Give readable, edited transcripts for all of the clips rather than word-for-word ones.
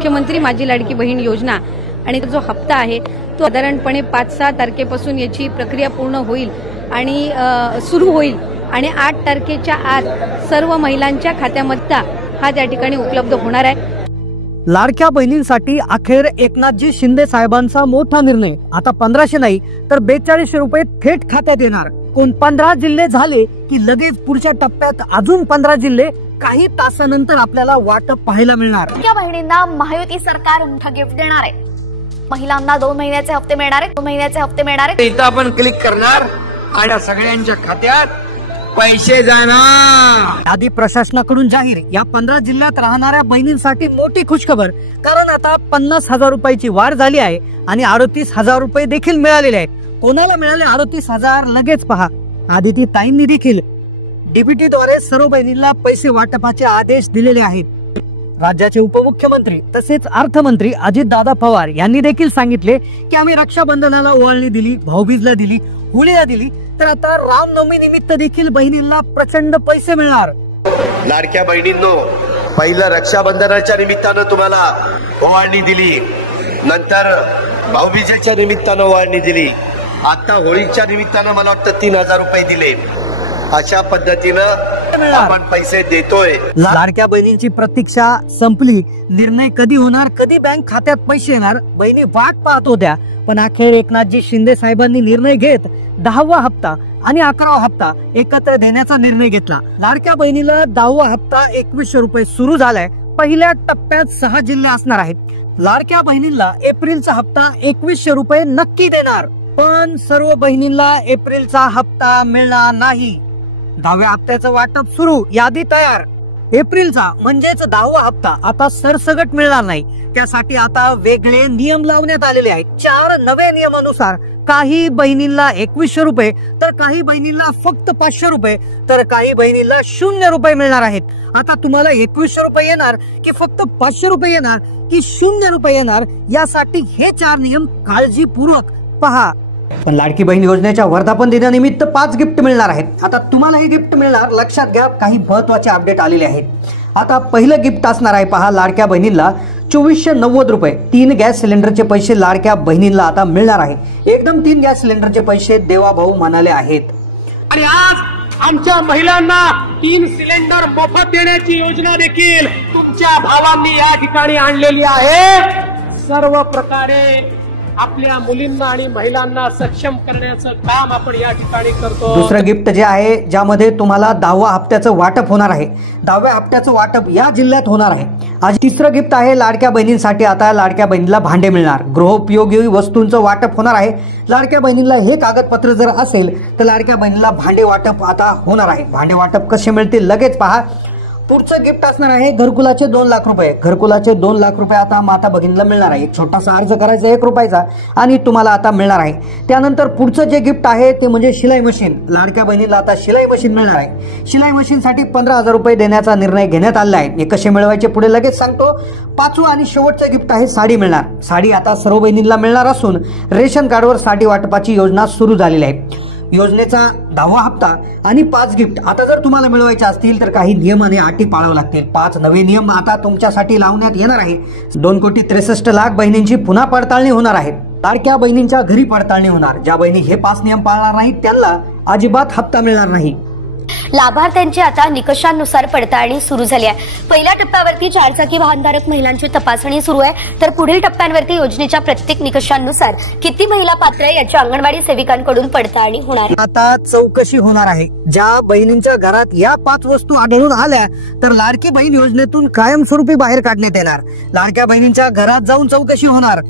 मुख्यमंत्री माझी लाडकी बहीण योजना आणि जो हप्ता आहे तो साधारणपणे 5-6 तारखेपासून याची प्रक्रिया पूर्ण होईल आणि सुरू होईल आणि 8 तारखेच्या आत सर्व महिलांच्या खात्यामध्ये हा त्या ठिकाणी उपलब्ध होणार आहे। लाडक्या बहिणींसाठी अखेर एकनाथजी शिंदे साहेबांचा मोठा निर्णय। आता 1500 नाही तर 4200 रुपये थेट खात्यात येणार। कोण 15 जिल्हे झाले की लगेच पुढच्या टप्प्यात अजून 15 जिल्हे काही तासानंतर आपल्याला वाटप पाहायला मिळणार। लाडक्या बहिणींना महायुती सरकार मोठा गिफ्ट देणार आहे। महिलांना 2 महिन्याचे हप्ते मिळणार आहेत। 2 महिन्याचे हप्ते मिळणार आहेत। इथं आपण क्लिक करणार आणि सगळ्यांच्या खात्यात पैसे जाणार। आधी प्रशासनाकडून जाहीर या 15 जिल्ह्यात राहणाऱ्या बहिणींसाठी मोठी खुशखबर, कारण आता 50,000 रुपयाची वाढ झाली आहे आणि 38,000 रुपये देखील मिळालेले आहेत। कोणाला मिळाले 38,000 लगेच पहा। आदिती ताईंनी देखील डीबीटी द्वारे सर्व बहिणींना पैसे वाटपाचे आदेश दिलेले आहेत। राज्याचे उपमुख्यमंत्री तसेच अर्थमंत्री अजितदादा पवार यांनी देखील सांगितले की आम्ही रक्षाबंधनाला ओवाळणी दिली, भाऊबीजला दिली, होळीला दिली, तर आता रामनवमी निमित्त देखील बहिणींना प्रचंड पैसे मिळणार। लाडक्या बहिणींनो, पहिलं रक्षाबंधनाच्या निमित्तानं तुम्हाला ओवाळणी दिली, नंतर भाऊबीजेच्या निमित्तानं ओवाळणी दिली, आता होळीच्या निमित्तानं मला वाटतं 3,000 रुपये दिले। अशा पद्धतीनं आपण पैसे देतोय। लाडक्या बहिणींची प्रतीक्षा संपली। निर्णय कधी होणार, कधी बँक खात्यात पैसे येणार, बहिणी वाट पाहत होत्या। पण अखेर एकनाथजी शिंदे साहेबांनी निर्णय घेत 10वा हप्ता आणि 11वा हप्ता एकत्र देण्याचा निर्णय घेतला। लाडक्या बहिणीला 10वा हप्ता 2100 रुपये सुरू झालाय। पहिल्या टप्प्यात 6 जिल्हे असणार आहेत। लाडक्या बहिणींना एप्रिलचा हप्ता 2100 रुपये नक्की देणार, पण सर्व बहिणींना एप्रिलचा हप्ता मिळणार नाही। 10व्या हप्त्याचं वाटप सुरू, यादी तयार। एप्रिलचा म्हणजेच 10वा हप्ता आता सरसगट मिळणार नाही। त्यासाठी आता वेगळे नियम लावण्यात आलेले आहेत। 4 नवे नियमानुसार काही बहिणींना 2100 रुपये, तर काही बहिणींना फक्त 500 रुपये, तर काही बहिणींना 0 रुपये मिळणार आहेत। आता तुम्हाला 2100 रुपये येणार की फक्त 500 रुपये येणार की 0 रुपये येणार, यासाठी हे 4 नियम काळजीपूर्वक पहा। पण लाडकी बहीण योजनेच्या वर्धापन दिनानिमित्त 5 गिफ्ट मिळणार आहेत। आता तुम्हाला हे गिफ्ट मिळणार, लक्षात घ्या काही महत्त्वाचे अपडेट आलेले आहेत। आता पहिलं गिफ्ट असणार आहे पहा, लाडक्या बहिणींना 2490 रुपये 3 गॅस सिलेंडरचे पैसे लाडक्या बहिणींना आता मिळणार आहे। एकदम 3 गॅस सिलेंडरचे पैसे देवाभाऊ म्हणाले आहेत। आणि आज आमच्या महिलांना 3 सिलेंडर मोफत देण्याची योजना देखील तुमच्या भावांनी या ठिकाणी आणलेली आहे। सर्व प्रकारे आपल्या मुलींना आणि महिलांना सक्षम करण्याचं काम आपण या ठिकाणी करतो। दुसरं गिफ्ट जे आहे, ज्यामध्ये तुम्हाला 10व्या हप्त्याचं वाटप होणार आहे। 10व्या हप्त्याचं वाटप या जिल्ह्यात होणार आहे। आज तिसरं गिफ्ट आहे लाडक्या बहिणींसाठी, आता लाडक्या बहिणीला भांडे मिळणार, गृहोपयोगी वस्तूंचं वाटप होणार आहे। लाडक्या बहिणीला हे कागदपत्र जर असेल तर लाडक्या बहिणीला भांडे वाटप आता होणार आहे। भांडे वाटप कसे मिळतील लगेच पहा। पुढचं गिफ्ट असणार आहे घरकुलाचे 2 लाख रुपये। घरकुलाचे 2 लाख रुपये आता माता भगिनीला मिळणार आहे। एक छोटासा अर्ज करायचा 1 रुपयाचा आणि तुम्हाला आता मिळणार आहे। त्यानंतर पुढचं जे गिफ्ट आहे ते म्हणजे शिलाई मशीन। लाडक्या बहिणीला आता शिलाई मशीन मिळणार आहे। शिलाई मशीनसाठी 15,000 रुपये देण्याचा निर्णय घेण्यात आला आहे। हे कसे मिळवायचे पुढे लगेच सांगतो। 5वं आणि शेवटचं गिफ्ट आहे साडी मिळणार। साडी आता सर्व बहिणींना मिळणार असून रेशन कार्डवर साडी वाटपाची योजना सुरू झालेली आहे। योजनेचा 10वा हप्ता आणि 5 गिफ्ट आता जर तुम्हाला मिळवायचे असतील तर काही नियम आणि अटी पाळावे लागतील। 5 नवे नियम आता तुमच्यासाठी लावण्यात येणार आहे। 2,63,00,000 बहिणींची पुन्हा पडताळणी होणार आहे। लाडक्या बहिणींच्या घरी पडताळणी होणार। ज्या बहिणी हे 5 नियम पाळणार नाहीत त्यांना अजिबात हप्ता मिळणार नाही। लाभार्थ्यांची आता निकषांनुसार पडताळणी सुरू झाली आहे। पहिल्या टप्प्यावरती 4 चाकी वाहनधारक महिलांची तपासणी सुरू आहे, तर पुढील टप्प्यांवरती योजनेच्या प्रत्येक निकषांनुसार किती महिला पात्र आहे याची अंगणवाडी सेविकांकडून पडताळणी होणार। आता चौकशी होणार आहे। ज्या बहिणींच्या घरात या 5 वस्तू आढळून आल्या तर लाडकी बहीण योजनेतून कायमस्वरूपी बाहेर काढण्यात येणार। लाडक्या बहिणींच्या घरात जाऊन चौकशी होणार।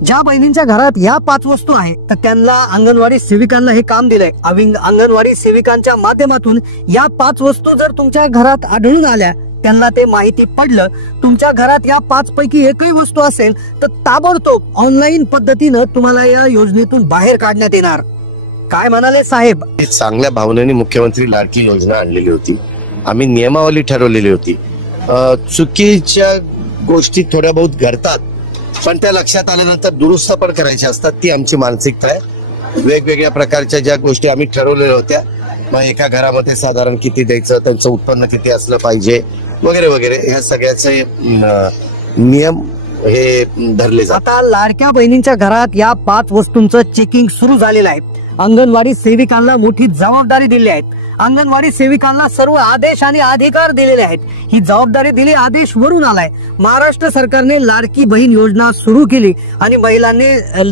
ज्या बहिणींच्या घरात या 5 वस्तू आहेत तर त्यांना अंगणवाडी सेविकांना हे काम दिलंय। अंगणवाडी सेविकांच्या माध्यमातून या 5 वस्तू जर तुमच्या घरात आढळून आल्या, त्यांना ते माहिती पडलं, तुमच्या घरात या 5 पैकी एकही वस्तू असेल तर ताबडतोब ऑनलाईन पद्धतीनं तुम्हाला या योजनेतून बाहेर काढण्यात येणार। काय म्हणाले साहेब? चांगल्या भावनेने मुख्यमंत्री लाडकी योजना आणलेली होती। आम्ही नियमावली ठरवलेली होती। चुकीच्या गोष्टी थोड्या बहुत घडतात, पण त्या लक्षात आल्यानंतर दुरुस्त पण करायच्या असतात। ती आमची मानसिकता आहे। वेगवेगळ्या प्रकारच्या ज्या गोष्टी आम्ही ठरवलेल्या होत्या, मग एका घरामध्ये साधारण किती द्यायचं, त्यांचं उत्पन्न किती असलं पाहिजे वगैरे वगैरे, ह्या सगळ्याचे नियम हे धरले जातात. आता लाडक्या बहिणींच्या घरात या 5 वस्तूंचं चेकिंग सुरू झालेलं आहे. अंगणवाडी सेविकांना मोठी जबाबदारी दिली आहे. अंगणवाडी सेविकांना सर्व आदेश आणि अधिकार दिलेले आहेत. ही जबाबदारी दिली, आदेश वरून आलाय. महाराष्ट्र सरकारने लाडकी बहीण योजना सुरू केली आणि महिलांनी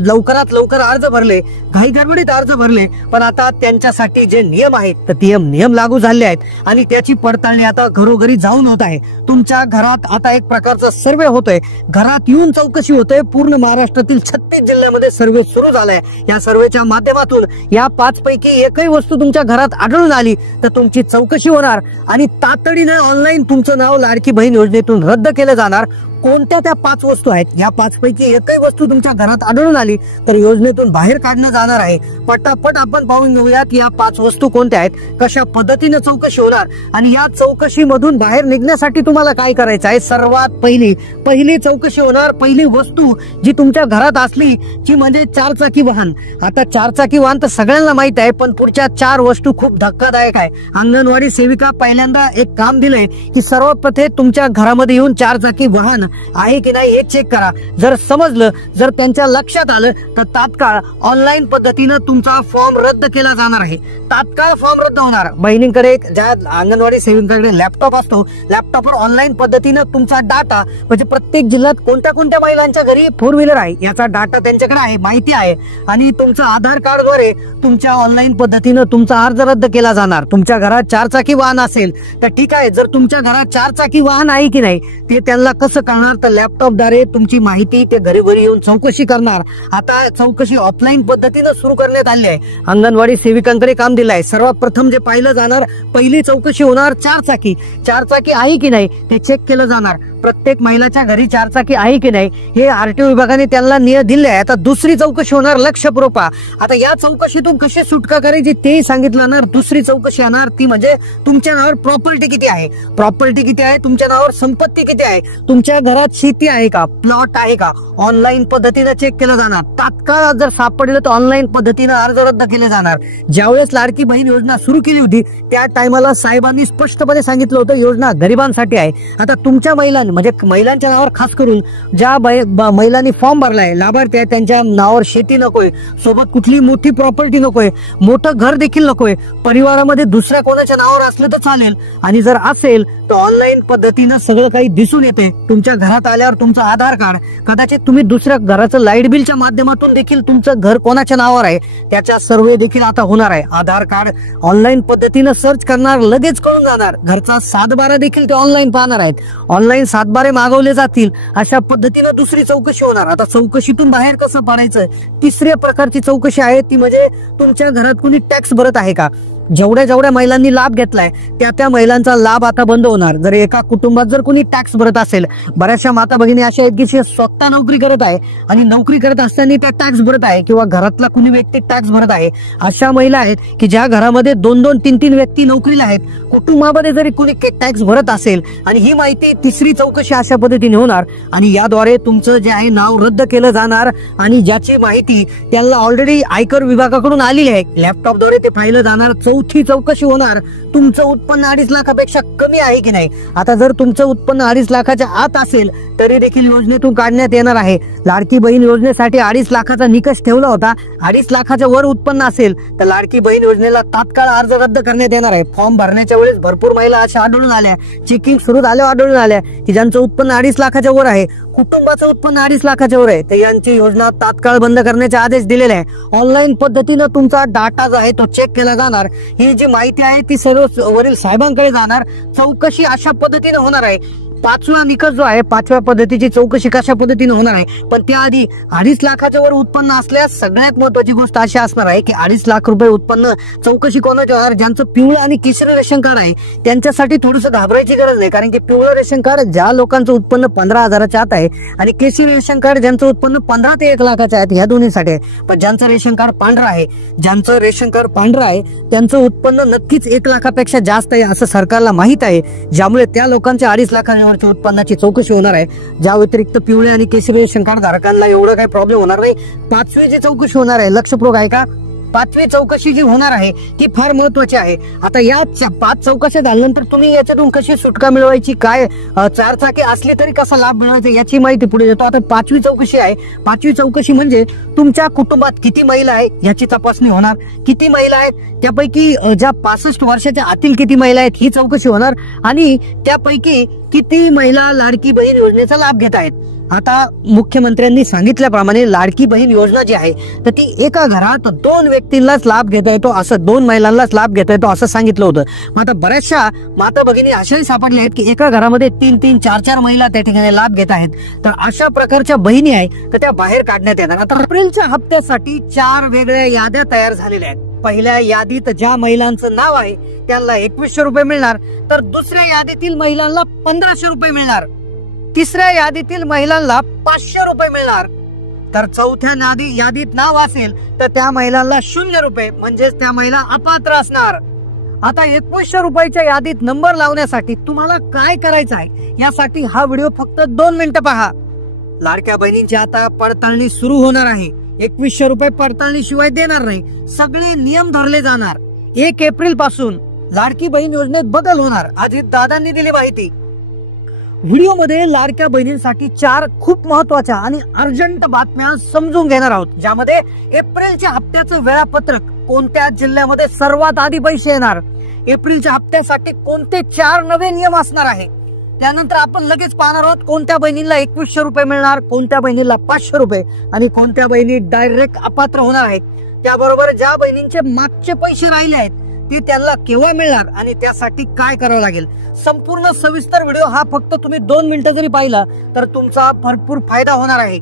लवकरात लवकर अर्ज भरले, घाईगडबडीत अर्ज भरले. पण आता त्यांच्यासाठी जे नियम आहेत तर ते नियम लागू झाले आहेत आणि त्याची पडताळणी आता घरोघरी जाऊन होत आहे. तुमच्या घरात आता एक प्रकारचा सर्वे होतोय, घरात येऊन चौकशी होतोय. पूर्ण महाराष्ट्रातील 36 जिल्ह्यामध्ये सर्वे सुरू झालाय. या सर्वेच्या माध्यमातून या 5 पैकी एकही वस्तू तुमच्या घरात आढळून आली तर तुमची चौकशी होणार आणि तातडीने ऑनलाईन तुमचं नाव लाडकी बहीण योजनेतून रद्द केलं जाणार. कोणत्या त्या 5 वस्तू आहेत, या 5 पैकी एकही वस्तू तुमच्या घरात आढळून आली तर योजनेतून बाहेर काढणं जाणार आहे. पटापट आपण पाहून घेऊयात या 5 वस्तू कोणत्या आहेत, कशा पद्धतीने चौकशी होणार आणि या चौकशीमधून बाहेर निघण्यासाठी तुम्हाला काय करायचं आहे. सर्वात पहिली चौकशी होणार, पहिली वस्तू जी तुमच्या घरात असली ती म्हणजे 4 चाकी वाहन. आता 4 चाकी वाहन तर सगळ्यांना माहित आहे, पण पुढच्या 4 वस्तू खूप धक्कादायक आहे. अंगणवाडी सेविका पहिल्यांदा एक काम दिलंय की सर्वप्रथम तुमच्या घरामध्ये येऊन 4 चाकी वाहन आहे की नाही हे चेक करा. जर समजलं, जर त्यांच्या लक्षात आलं तर तात्काळ ऑनलाईन पद्धतीनं तुमचा फॉर्म रद्द केला जाणार आहे. तात्काळ फॉर्म रद्द होणार. बहिणींकडे ज्या अंगणवाडी सेविकांकडे लॅपटॉप असतो, लॅपटॉपवर ऑनलाईन पद्धतीनं तुमचा डाटा म्हणजे प्रत्येक जिल्ह्यात कोणत्या कोणत्या महिलांच्या घरी 4 व्हीलर आहे याचा डाटा त्यांच्याकडे आहे, माहिती आहे आणि तुमचं आधार कार्डद्वारे तुमच्या ऑनलाईन पद्धतीनं तुमचा अर्ज रद्द केला जाणार. तुमच्या घरात 4 चाकी वाहन असेल तर ठीक आहे, जर तुमच्या घरात 4 चाकी वाहन आहे की नाही ते त्यांना कसं कळणार तर लॅपटॉपद्वारे तुमची माहिती ते घरी येऊन चौकशी करणार. आता चौकशी ऑफलाईन पद्धतीनं सुरू करण्यात आली आहे. अंगणवाडी सेविकांकडे काम दिलं आहे. सर्वात प्रथम जे पाहिलं जाणार, पहिली चौकशी होणार 4 चाकी आहे की नाही ते चेक केलं जाणार. प्रत्येक महिलाच्या घरी 4 चाकी आहे की नाही हे आरटीओ विभागाने त्यांना नियम दिले आहे. आता दुसरी चौकशी होणार लक्ष पुरवठा. आता या चौकशीतून कशी सुटका करायची तेही सांगितलं ना. दुसरी चौकशी येणार ती म्हणजे तुमच्या नावावर प्रॉपर्टी किती आहे, तुमच्या नावावर संपत्ती किती आहे, तुमच्या घरात शेती आहे का, प्लॉट आहे का, ऑनलाईन पद्धतीने चेक केलं जाणार. तात्काळ जर सापडलं तर ऑनलाईन पद्धतीने अर्ज रद्द केले जाणार. ज्यावेळेस लाडकी बहीण योजना सुरू केली होती त्या टायमाला साहेबांनी स्पष्टपणे सांगितलं होतं योजना गरिबांसाठी आहे. आता तुमच्या महिलांनी म्हणजे महिलांच्या नावावर खास करून ज्या महिलांनी फॉर्म भरलाय, लाभार्थी आहे, त्यांच्या नावावर शेती नकोय, सोबत कुठली मोठी प्रॉपर्टी नकोय, मोठं घर देखील नकोय, परिवारामध्ये दुसऱ्या कोणाच्या नावावर असलं तर चालेल आणि जर असेल तर ऑनलाईन पद्धतीनं सगळं काही दिसून येते. तुमच्या घरात आल्यावर तुमचं आधार कार्ड, कदाचित तुम्ही दुसऱ्या घराचं लाईट बिलच्या माध्यमातून देखील तुमचं घर कोणाच्या नावावर आहे त्याचा सर्वे देखील आता होणार आहे. आधार कार्ड ऑनलाईन पद्धतीनं सर्च करणार, लगेच कळून जाणार. घरचा 7/12 देखील ते ऑनलाईन पाहणार आहेत. ऑनलाईन 7/12 मागवले जातील. अशा पद्धतीनं दुसरी चौकशी होणार. आता चौकशीतून बाहेर कसं पडायचं, तिसऱ्या प्रकारची चौकशी आहे ती म्हणजे तुमच्या घरात कुणी टॅक्स भरत आहे का. जेवढ्या महिलांनी लाभ घेतलाय त्या महिलांचा लाभ आता बंद होणार. जर एका कुटुंबात जर कोणी टॅक्स भरत असेल, बऱ्याचशा माता भगिनी अशा आहेत की स्वतः नोकरी करत आहे आणि नोकरी करत असताना त्या टॅक्स भरत आहे किंवा घरातला कुणी व्यक्ती टॅक्स भरत आहे. अशा महिला आहेत की ज्या घरामध्ये 2-2, 3-3 व्यक्ती नोकरीला आहेत, कुटुंबामध्ये जरी कुणी टॅक्स भरत असेल आणि ही माहिती तिसरी चौकशी अशा पद्धतीने होणार आणि याद्वारे तुमचं जे आहे नाव रद्द केलं जाणार आणि ज्याची माहिती त्यांना ऑलरेडी आयकर विभागाकडून आलेली आहे लॅपटॉपद्वारे ते पाहिलं जाणार. चौथी चौकशी होणार, तुमचं उत्पन्न 2.5 लाखापेक्षा कमी आहे की नाही. आता जर तुमचं उत्पन्न 2.5 लाखाच्या आत असेल तरी देखील योजनेतून काढण्यात येणार आहे. लाडकी बहीण योजनेसाठी 2.5 लाखाचा निकष ठेवला होता. 2.5 लाखाच्या वर उत्पन्न असेल तर लाडकी बहीण योजनेला तात्काळ अर्ज रद्द करण्यात येणार आहे. फॉर्म भरण्याच्या वेळेस भरपूर महिला अशा आढळून आल्या, चेकिंग सुरू झाल्यावर आढळून आल्या की ज्यांचं उत्पन्न 2.5 लाखाच्या वर आहे, कुटुंबाचं उत्पन्न 2.5 लाखाच्या वर आहे, तर यांची योजना तात्काळ बंद करण्याचे आदेश दिलेले आहे. ऑनलाईन पद्धतीनं तुमचा डाटा जो आहे तो चेक केला जाणार. ही जी माहिती आहे ती सर्व वरील साहेबांकडे जाणार. चौकशी अशा पद्धतीने होणार आहे. 5वा निकष जो आहे, 5व्या पद्धतीची चौकशी कशा पद्धतीने होणार आहे, पण त्याआधी 2.5 लाखाच्या वर उत्पन्न असल्यास सगळ्यात महत्वाची गोष्ट अशी असणार आहे की 2.5 लाख रुपये उत्पन्न चौकशी कोणाची होणार, ज्यांचं पिवळं आणि केशरी रेशन कार्ड आहे त्यांच्यासाठी थोडंसं घाबरायची गरज नाही. कारण की पिवळं रेशन कार्ड ज्या लोकांचं उत्पन्न 15,000च्या आत आहे आणि केशरी रेशन कार्ड ज्यांचं उत्पन्न 15 ते 1 लाखाच्या आहेत, ह्या दोन्हीसाठी आहे. पण ज्यांचं रेशन कार्ड पांढरं आहे, त्यांचं उत्पन्न नक्कीच 1 लाखापेक्षा जास्त आहे असं सरकारला माहित आहे. ज्यामुळे त्या लोकांच्या 2.5 लाखांवरच्या उत्पन्नाची चौकशी होणार आहे. ज्या व्यतिरिक्त पिवळे आणि केशरी रेशन कार्ड धारकांना एवढं काही प्रॉब्लेम होणार नाही. 5वी जी चौकशी होणार आहे, लक्षपूर्वक आहे का, पाचवी चौकशी जी होणार आहे ती फार महत्वाची आहे. आता या 5 चौकशा झाल्यानंतर तुम्ही याच्यातून कशी सुटका मिळवायची, काय 4 चाकी असली तरी कसा लाभ मिळवायचा याची माहिती पुढे देतो. आता 5वी चौकशी आहे. 5वी चौकशी म्हणजे तुमच्या कुटुंबात किती महिला आहे याची तपासणी होणार. किती महिला आहेत त्यापैकी ज्या 65 वर्षाच्या आतील किती महिला आहेत ही चौकशी होणार आणि त्यापैकी किती महिला लाडकी बहीण योजनेचा लाभ घेत आहेत. आता मुख्यमंत्र्यांनी सांगितल्याप्रमाणे लाडकी बहीण योजना जी आहे तर ती एका घरात 2 व्यक्तींनाच लाभ घेता येतो, असं 2 महिलांनाच लाभ घेता येतो असं सांगितलं होतं. मग आता बऱ्याचशा माता भगिनी अशाही सापडल्या आहेत की एका घरामध्ये 3-3, 4-4 महिला त्या ठिकाणी लाभ घेत आहेत. तर अशा प्रकारच्या बहिणी आहेत तर त्या बाहेर काढण्यात येणार. आता एप्रिलच्या हप्त्यासाठी 4 वेगळ्या याद्या तयार झालेल्या आहेत. पहिल्या यादीत ज्या महिलांचं नाव आहे त्यांना 2100 रुपये मिळणार, तर दुसऱ्या यादीतील महिलांना 1500 रुपये मिळणार, तिसऱ्या यादीतील महिलांना 500 रुपये मिळणार, तर चौथ्या यादीत नाव असेल तर त्या महिलांना 0 रुपये म्हणजेच त्या महिला अपात्र असणार. आता 2100 रुपयाच्या यादीत नंबर लावण्यासाठी तुम्हाला काय करायचं आहे यासाठी हा व्हिडिओ फक्त 2 मिनिटं पहा. लाडक्या बहिणींची आता पडताळणी सुरू होणार आहे. 2100 रुपये पडताळणी शिवाय देणार नाही. सगळे नियम धरले जाणार. 1 एप्रिल पासून लाडकी बहीण योजनेत बदल होणार. अजित दादांनी दिली माहिती. व्हिडिओमध्ये लाडक्या बहिणींसाठी 4 खूप महत्वाच्या आणि अर्जंट बातम्या समजून घेणार आहोत, ज्यामध्ये एप्रिलच्या हप्त्याचं वेळापत्रक, कोणत्या जिल्ह्यामध्ये सर्वात आधी पैसे येणार, एप्रिलच्या हप्त्यासाठी कोणते 4 नवे नियम असणार आहे. त्यानंतर आपण लगेच पाहणार आहोत कोणत्या बहिणीला 2100 रुपये मिळणार, कोणत्या बहिणीला 500 रुपये आणि कोणत्या बहिणी डायरेक्ट अपात्र होणार आहेत. त्याबरोबर ज्या बहिणींचे मागचे पैसे राहिले आहेत ते त्यांना केव्हा मिळणार आणि त्यासाठी काय करावं लागेल. संपूर्ण सविस्तर व्हिडिओ हा फक्त तुम्ही 2 मिनिटं जरी पाहिला तर तुमचा भरपूर फायदा होणार आहे.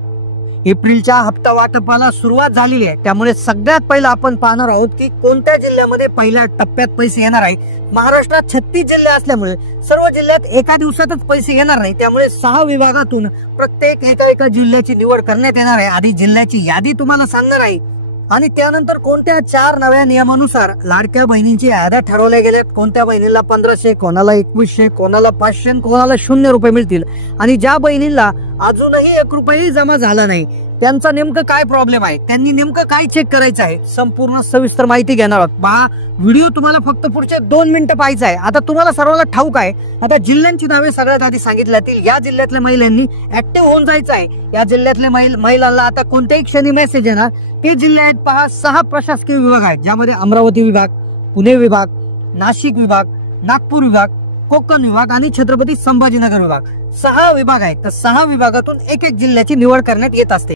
एप्रिलच्या हप्ता वाटपाला सुरुवात झालेली आहे, त्यामुळे सगळ्यात पहिला आपण पाहणार आहोत की कोणत्या जिल्ह्यामध्ये पहिल्या टप्प्यात पैसे येणार आहे. महाराष्ट्रात 36 जिल्हे असल्यामुळे सर्व जिल्ह्यात एका दिवसातच पैसे येणार नाही, त्यामुळे 6 विभागातून प्रत्येक एका जिल्ह्याची निवड करण्यात येणार आहे. आधी जिल्ह्याची यादी तुम्हाला सांगणार आहे आणि त्यानंतर कोणत्या 4 नव्या नियमानुसार लाडक्या बहिणींची याद्या ठरवल्या गेल्यात. कोणत्या बहिणीला 1500, कोणाला 2100, कोणाला 500, कोणाला 0 रुपये मिळतील आणि ज्या बहिणींना अजूनही 1 रुपयाही जमा झाला नाही त्यांचा नेमकं काय प्रॉब्लेम आहे, त्यांनी नेमकं काय चेक करायचं आहे, संपूर्ण सविस्तर माहिती घेणार आहोत. पहा व्हिडिओ तुम्हाला फक्त पुढचे 2 मिनिटं पाहायचं आहे. आता तुम्हाला सर्वांना ठाऊक आहे. आता जिल्ह्यांची नावे सगळ्यात आधी सांगितल्या जातील. या जिल्ह्यातल्या महिलांनी ऍक्टिव्ह होऊन जायचं आहे. या जिल्ह्यातल्या महिलांना आता कोणत्याही क्षणी मेसेज येणार. ते जिल्हे आहेत पहा, 6 प्रशासकीय विभाग आहेत, ज्यामध्ये अमरावती विभाग, पुणे विभाग, नाशिक विभाग, नागपूर विभाग, कोकण विभाग आणि छत्रपती संभाजीनगर विभाग. 6 विभाग आहेत. तर 6 विभागातून एक जिल्ह्याची निवड करण्यात येत असते.